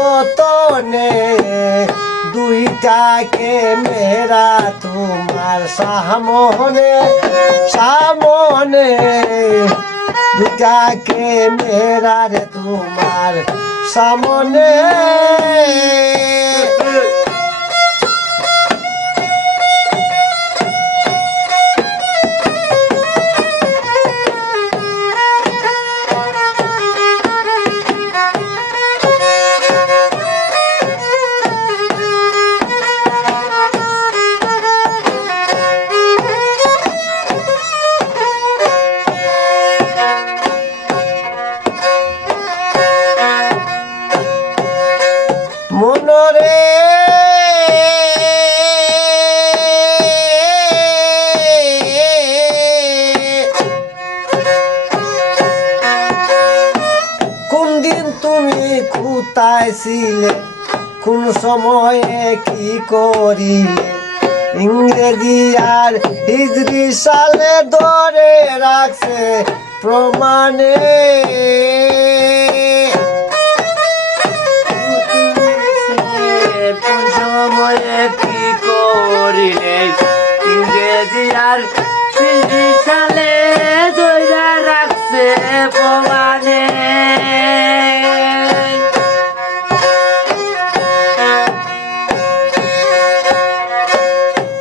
যতনে দুইটাকে মেরা তোমার সামনে সামনে। দুটাকে মেরা রে তোমার সামনে। মনরে কোন দিন তুমি কোথায় ছিলে? কোন সময়ে কি করিলে? ইংরেজি আর হিজরি সালে ধরে রাখছে প্রমাণে। তিরিশ সালে দইরা রাখছে প্রমাণে।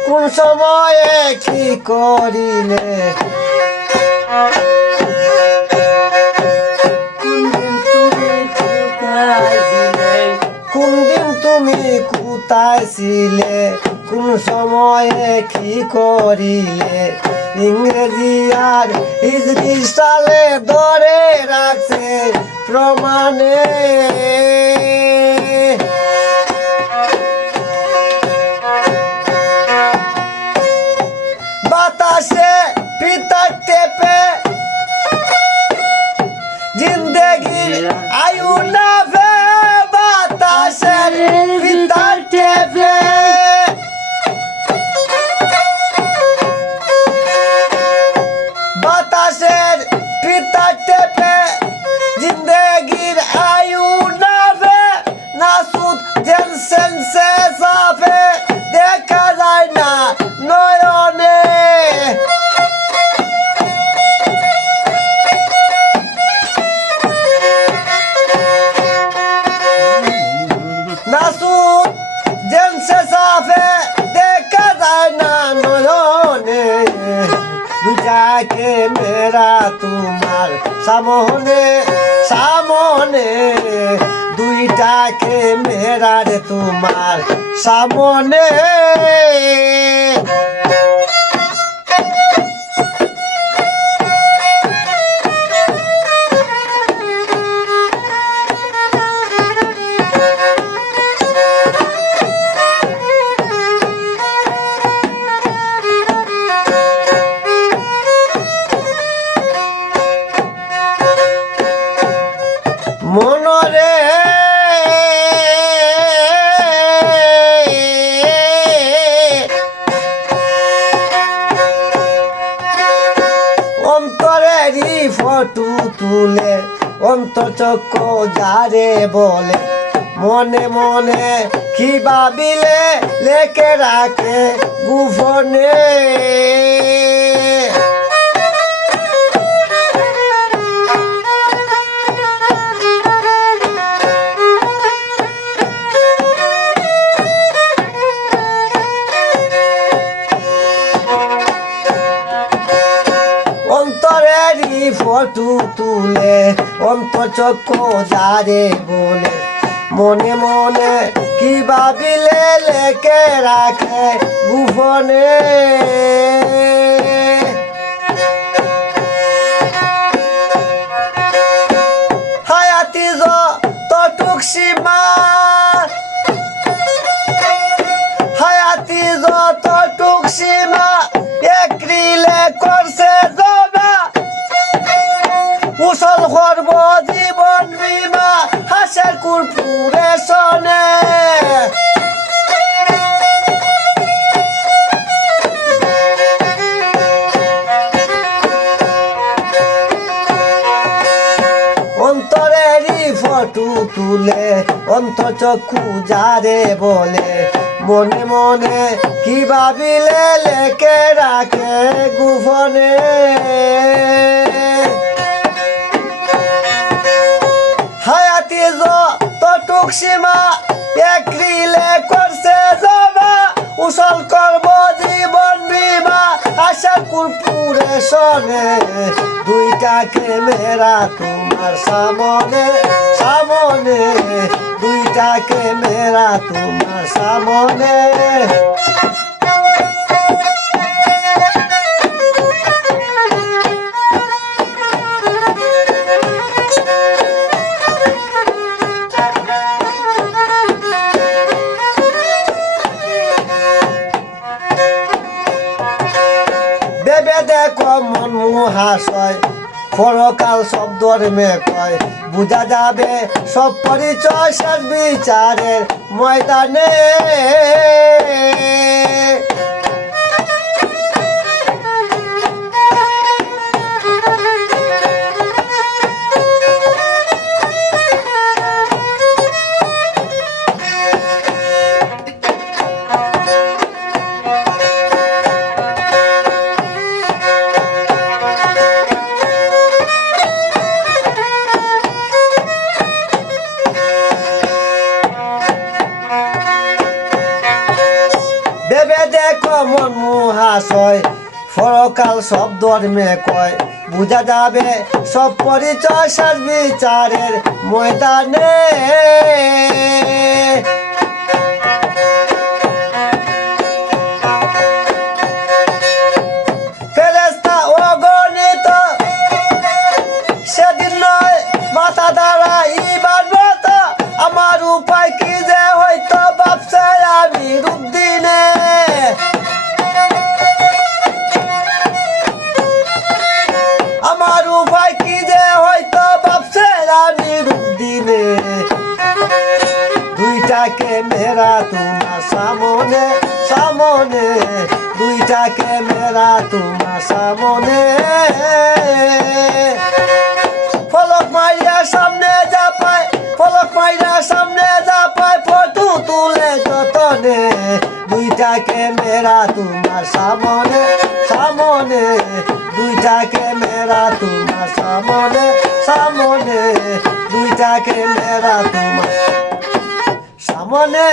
কোন সময়ে কি করিলে? কোন দিন তুমি কোথায় ছিলে? কোন সময়ে কি করিলে ইংরেজি আর ইজরি সালে ধরে রাখছে প্রমাণে। জেনসেন সে সাফে দেখা যায় না নয়নে নাসুদ জেনসে সাফে দেখা যায় না নয়নে দুটাকে মেরা তোমার সামনে সামনে দুইটাকে মেরা রে তোমার সামনে? অন্তচক্ষ যারে বলে মনে মনে কি ভাবিলে লেখে রাখে গুফনে। ফটো তুলে অন্তচক্ষ যারে বলে। মনে মনে কি ভাবিলে লেখে রাখে গুফনে হায়াতি যতটুক সীমা, হায়াতি যতটুক সীমা, একরিলে করছে জমা উসল করব জীবন বিমা হাসের কুরপুরে শোনে অন্তরেরই ফটো তুলে, অন্তচক্ষু যারে বলে, মনে মনে কি ভাবিলে লেখে রাখে গুফনে হায়াতি তটুক সীমা, একরিলে করছে জমা উসল করব জীবন বিমা আশা কুরপুরে সনে দুইটা ক্যামেরা তোমার সামনে সামনে। দুইটা ক্যামেরা তোমার সামনে। বেবে দেখো মন মহাশয় পরকাল শব্দর মে কয় বুঝা যাবে সব পরিচয় শেষ বিচারের ময়দানে। ভেবে দেখো মন মহাশয় ফরকাল সব ধর্মে কয়। বুঝা যাবে সব পরিচয় সার বিচারের ময়দানে। দুইটা ক্যামেরা তোমার সামনে। ফলক মাইয়া সামনে যা পায়, ফলক মাইয়া সামনে যা পায়, ফটো তুলে যতনে। দুইটা ক্যামেরা তোমার সামনে সামনে। দুইটা ক্যামেরা তোমার সামনে সামনে। দুইটা ক্যামেরা তোমার সামনে।